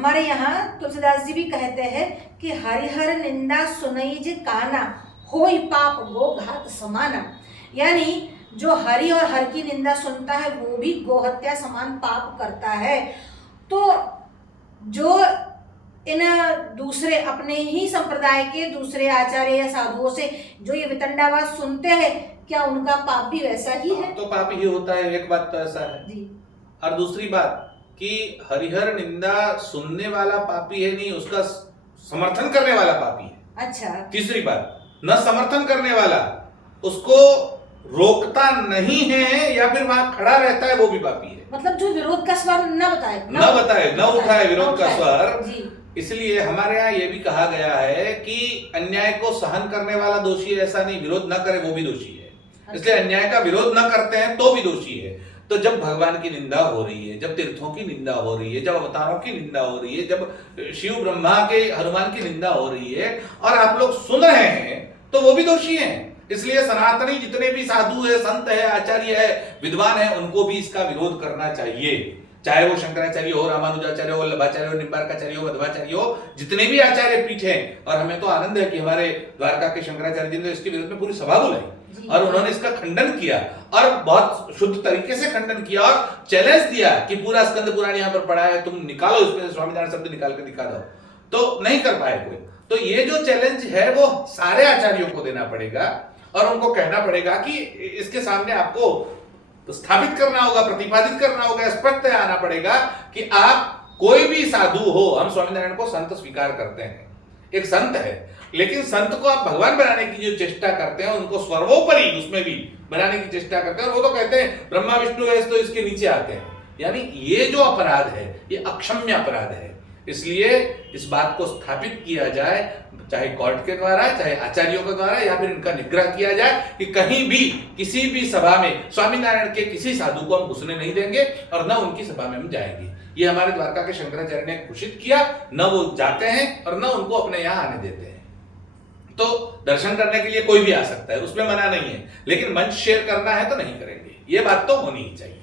हमारे यहाँ तुलसीदास जी भी कहते हैं कि हरिहर निंदा सुनई जे काना, होई पाप गो घात समाना। यानी जो हरि और हर की निंदा सुनता है वो भी गोहत्या समान पाप करता है। तो जो इन दूसरे अपने ही संप्रदाय के दूसरे आचार्य या साधुओं से जो ये वितंडावाद सुनते हैं, क्या उनका पाप भी वैसा ही है? तो पाप ही होता है, एक बात तो ऐसा है जी। और दूसरी बात कि हरिहर निंदा सुनने वाला पापी है नहीं, उसका समर्थन करने वाला पापी है। अच्छा। तीसरी बात, न समर्थन करने वाला, उसको रोकता नहीं है या फिर वहां खड़ा रहता है, वो भी पापी है। मतलब जो विरोध का स्वर न बताए, न उठाए विरोध का स्वर। जी। इसलिए हमारे यहाँ ये भी कहा गया है कि अन्याय को सहन करने वाला दोषी है, ऐसा नहीं विरोध न करे वो भी दोषी है। इसलिए अन्याय का विरोध न करते हैं तो भी दोषी है। तो जब भगवान की निंदा हो रही है, जब तीर्थों की निंदा हो रही है, जब अवतारों की निंदा हो रही है, जब शिव ब्रह्मा के हनुमान की निंदा हो रही है और आप लोग सुन रहे हैं, तो वो भी दोषी हैं। इसलिए सनातनी जितने भी साधु है, संत है, आचार्य है, विद्वान है, उनको भी इसका विरोध करना चाहिए। चाहे वो शंकराचार्य हो, रामानुजाचार्य हो, वल्लभाचार्य हो, निम्बार्काचार्य हो, मध्वाचार्य हो, जितने भी आचार्य पीठ हैं। और हमें तो आनंद है कि हमारे द्वारका के शंकराचार्य जी ने इसके विरोध में पूरी सभा बुलाई और उन्होंने इसका खंडन किया और बहुत शुद्ध तरीके से खंडन किया और चैलेंज दिया कि पूरा स्कंद पुराण यहाँ पर पढ़ा है, तुम निकालो इसमें स्वामीनारायण शब्द निकाल कर दिखा दो। तो नहीं कर पाए कोई। तो ये जो चैलेंज है वो सारे आचार्यों को देना पड़ेगा और उनको कहना पड़ेगा कि इसके सामने आपको स्थापित करना होगा, प्रतिपादित करना होगा, स्पष्ट आना पड़ेगा कि आप कोई भी साधु हो, हम स्वामीनारायण को संत स्वीकार करते हैं, एक संत है, लेकिन संत को आप भगवान बनाने की जो चेष्टा करते हैं, उनको सर्वोपरि उसमें भी बनाने की चेष्टा करते हैं और वो तो कहते हैं ब्रह्मा विष्णु है तो इसके नीचे आते हैं। यानी ये जो अपराध है ये अक्षम्य अपराध है। इसलिए इस बात को स्थापित किया जाए, चाहे कोर्ट के द्वारा, चाहे आचार्यों के द्वारा, या फिर इनका निग्रह किया जाए कि कहीं भी किसी भी सभा में स्वामीनारायण के किसी साधु को हम घुसने नहीं देंगे और न उनकी सभा में हम जाएंगे। ये हमारे द्वारका के शंकराचार्य ने घोषित किया, न वो जाते हैं और न उनको अपने यहाँ आने देते हैं। तो दर्शन करने के लिए कोई भी आ सकता है, उसमें मना नहीं है, लेकिन मंच शेयर करना है तो नहीं करेंगे, ये बात तो होनी ही चाहिए।